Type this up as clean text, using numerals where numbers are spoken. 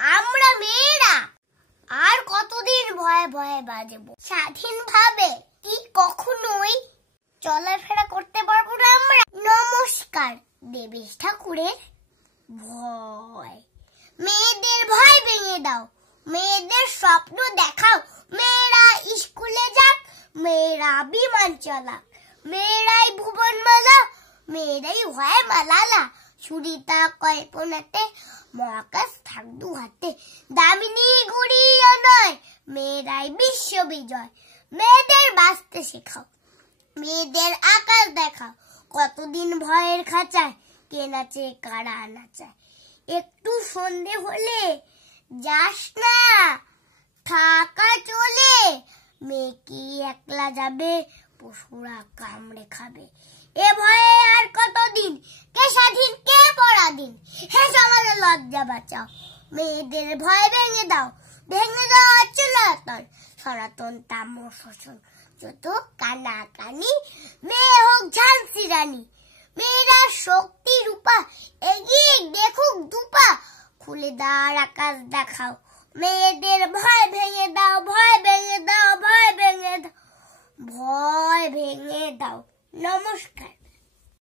আমরা মেয়েরা আর কতদিন ভয়ে ভয়ে বাজবো? স্বাধীনভাবে কি কখনোই চলাফেরা করতে পারবো না আমরা? নমস্কার। দেবেশ ঠাকুরের ভয়। মেয়েদের ভয় ভেঙে দাও, মেয়েদের স্বপ্ন দেখাও। মেয়েরা স্কুলে যাক, মেয়েরা বিমান চালাক, মেয়েরাই ভুবন মালা, মেয়েরাই হয় মালালা। সুরিতা কল্পনাতে মহাকাশ থাক দু হাতে, দামিনী গুড়িয়া নয়, মেয়েরাই বিশ্ব বিজয়। মেয়েদের বাঁচতে শেখাও, মেয়েদের আকাশ দেখাও। কতদিন ভয়ের খাঁচায় কে নাচে কারা নাচায়। একটু সন্ধে হলে যাস না, থাকা চলে। মেয়ে কি একলা যাবে, পশুরা কামড়ে খাবে। এ ভয়ে আর কতদিন, কে স্বাধীন কে পরাধীন। হে সমাজে লজ্জা বাঁচাও, মেয়েদের ভয় ভেঙে দাও। ভেঙে দাও অচলাতন, সনাতন তাম্র শোষণ যত কানাকানি। মেয়ে হোক ঝান্সি রানী, মেয়েরা শক্তি রূপা, এগিয়ে দেখুক দুপা। খুলে দাও আকাশ দেখাও, মেয়েদের ভয় ভেঙে দাও, ভয় ভেঙে দাও, ভয় ভেঙে দাও, ভয় ভেঙে দাও। নমস্কার।